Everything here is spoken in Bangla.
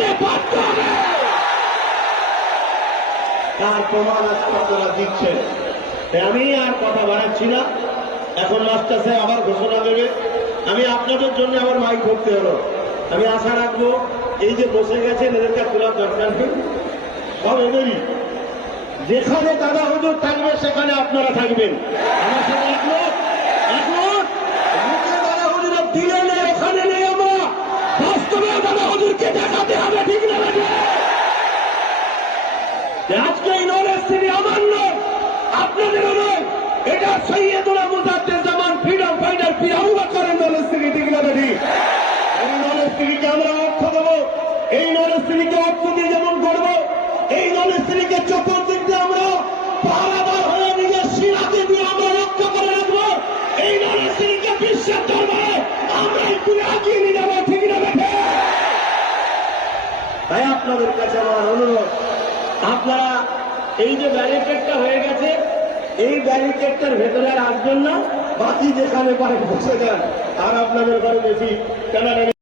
করতে বাধ্য হবে। তার প্রমাণ আজকে আপনারা দিচ্ছেন। আমি আর কথা বাড়াচ্ছি না, এখন মাস্টার সাহেব আবার ঘোষণা দেবে। আমি আপনাদের জন্য আবার মাইক ধরতে হলো। আমি আশা রাখবো এই যে বসে গেছেন এদেরকে তোলার দরকার নেই, সব এদেরই। যেখানে দাদা হুজুর থাকবে সেখানে আপনারা থাকবেন। আমার সাথে একমত, একমত। মুখে দাদা হুজুরের দিলে নেই, ওখানে নেই আমরা। বাস্তবে দাদা হুজুরকে দেখাতে হবে, ঠিক না? আজকে এই নলেজ সিটি আমার নয়, আপনাদেরও নয়। এটা সৈয়দুল মুজাদ্দেদ ফ্রিডম ফাইটার পীর আবু বকরের নলেজ সিটি, ঠিক না? এই নলেজ সিটিকে আমরা অর্থ দেবো, এই নলেজ সিটিকে অর্থ দিয়ে যেমন করবো, এই নলেজ সিটিকে চতুর্দিক দিয়ে আমরা পাহারাদার হয়ে নিজের সীমাকে দিয়ে আমরা রক্ষা করে রাখবো। এই নলেজ সিটিকে বিশ্বের দরবারে আমরা একটু এগিয়ে নিয়ে যাবো, ঠিক না? তাই আপনাদের কাছে আমার অনুরোধ, আপনারা এই যে ব্যারিকেডটা হয়ে গেছে, এই ব্যারিকেডটার ভেতরে আর আসবেন না, বাকি যেখানে পারে বসে যান। আর আপনাদের ঘরে বেশি টানাটানি